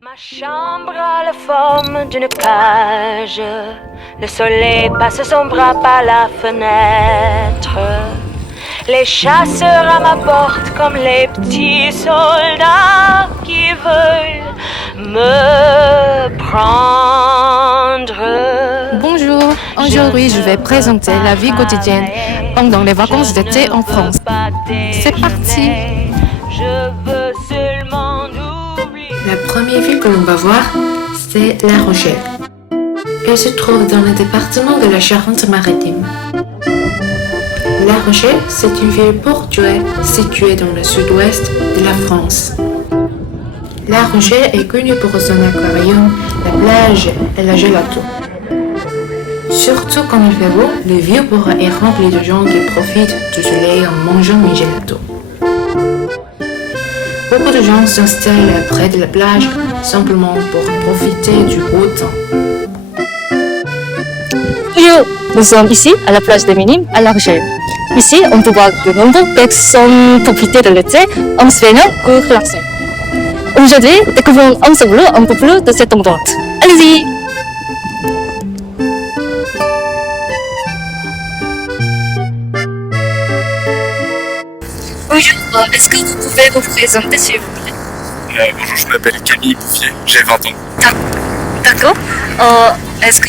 Ma chambre a la forme d'une cage. Le soleil passe son bras par la fenêtre. Les chasseurs à ma porte comme les petits soldats qui veulent me prendre. Bonjour, aujourd'hui je vais présenter la vie quotidienne pendant les vacances d'été en France. C'est parti! Je veux seulement oublier. La première ville que l'on va voir, c'est La Rochelle. Elle se trouve dans le département de la Charente-Maritime. La Rochelle, c'est une ville portuaire située dans le sud-ouest de la France. La Rochelle est connue pour son aquarium, la plage et la gelato. Surtout quand il fait beau, le vieux port est rempli de gens qui profitent du soleil en mangeant une gelato. Beaucoup de gens s'installent près de la plage simplement pour profiter du beau temps. Bonjour, nous sommes ici à la plage des Minimes à La Rochelle. Ici, on peut voir de nombreuses personnes profiter de l'été en se baignant ou relaxant. Aujourd'hui, découvrons ensemble un peu plus de cet endroit. Allez-y! Bonjour, est-ce que vous pouvez vous présenter s'il vous plaît? Bonjour, je m'appelle Camille Bouffier, j'ai 20 ans. D'accord. Est-ce que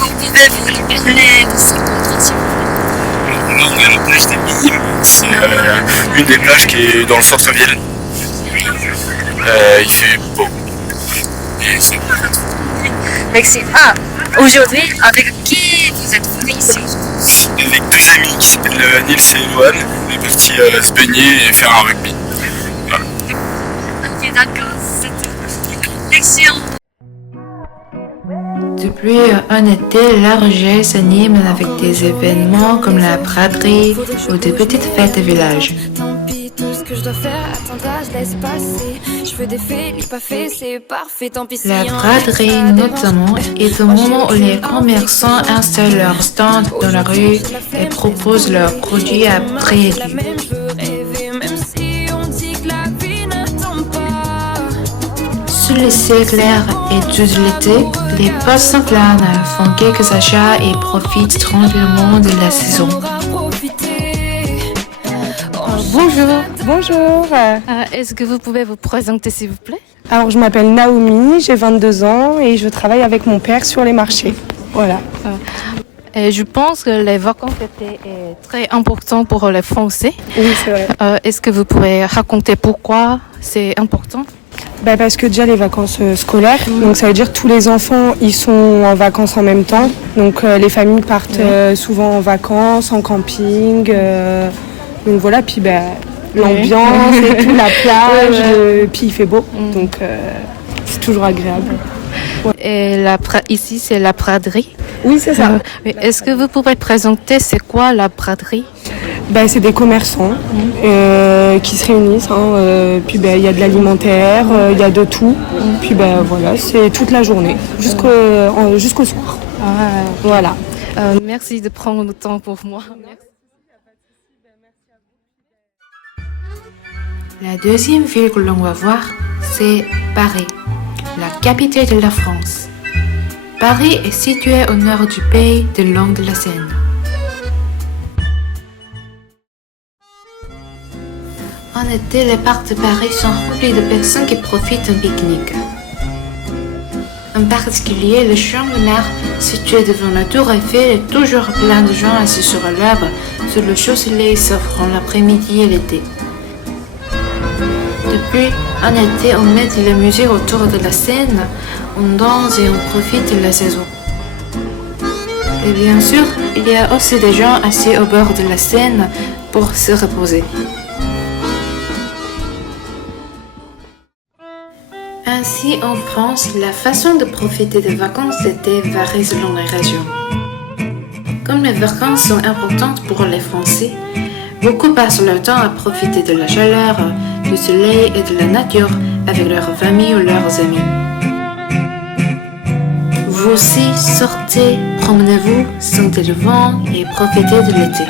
vous pouvez vous libérer de cet endroit s'il vous plaît? Nous, on est à la plage des Minimes, c'est une des plages qui est dans le centre-ville. Il fait beau. Et c'est... Merci. Aujourd'hui, avec qui vous êtes venu ici? Avec deux amis qui s'appellent Nils et Lohan, on est partis se baigner et faire un rugby. Voilà. Ok, d'accord, c'était excellent. Depuis un été, La Rochelle s'anime avec des événements comme la braderie ou de petites fêtes de village. La braderie, notamment, est au moment où les commerçants installent leurs stands dans la rue et proposent leurs produits à prix réduit. Sous le ciel clair et tout l'été, les passants flânent, font quelques achats et profitent tranquillement de la saison. Bonjour. Est-ce que vous pouvez vous présenter s'il vous plaît? Alors, je m'appelle Naomi, j'ai 22 ans et je travaille avec mon père sur les marchés. Voilà. Et je pense que les vacances étaient très importantes pour les Français. Oui, c'est vrai. Est-ce que vous pouvez raconter pourquoi c'est important? Parce que déjà les vacances scolaires, donc ça veut dire que tous les enfants ils sont en vacances en même temps. Donc les familles partent souvent en vacances, en camping. Donc voilà, puis l'ambiance et tout, la plage, puis il fait beau. Donc c'est toujours agréable. Ouais. Et ici c'est la braderie. Oui, c'est ça. Est-ce que vous pouvez présenter c'est quoi la braderie? C'est des commerçants qui se réunissent. Puis il y a de l'alimentaire, il y a de tout. Puis voilà, c'est toute la journée jusqu'au soir. Voilà. Merci de prendre le temps pour moi. Merci. La deuxième ville que l'on va voir, c'est Paris, la capitale de la France. Paris est située au nord du pays, de long de la Seine. En été, les parcs de Paris sont remplis de personnes qui profitent d'un pique-nique. En particulier, le Champ de Mars, situé devant la Tour Eiffel, est toujours plein de gens assis sur l'arbre, sous le chaud soleil s'offrant l'après-midi et l'été. Depuis, en été, on met de la musique autour de la scène, on danse et on profite de la saison. Et bien sûr, il y a aussi des gens assis au bord de la Seine pour se reposer. Ainsi, en France, la façon de profiter des vacances d'été varie selon les régions. Comme les vacances sont importantes pour les Français, beaucoup passent leur temps à profiter de la chaleur, du soleil et de la nature avec leurs familles ou leurs amis. Vous aussi, sortez, promenez-vous, sentez le vent et profitez de l'été.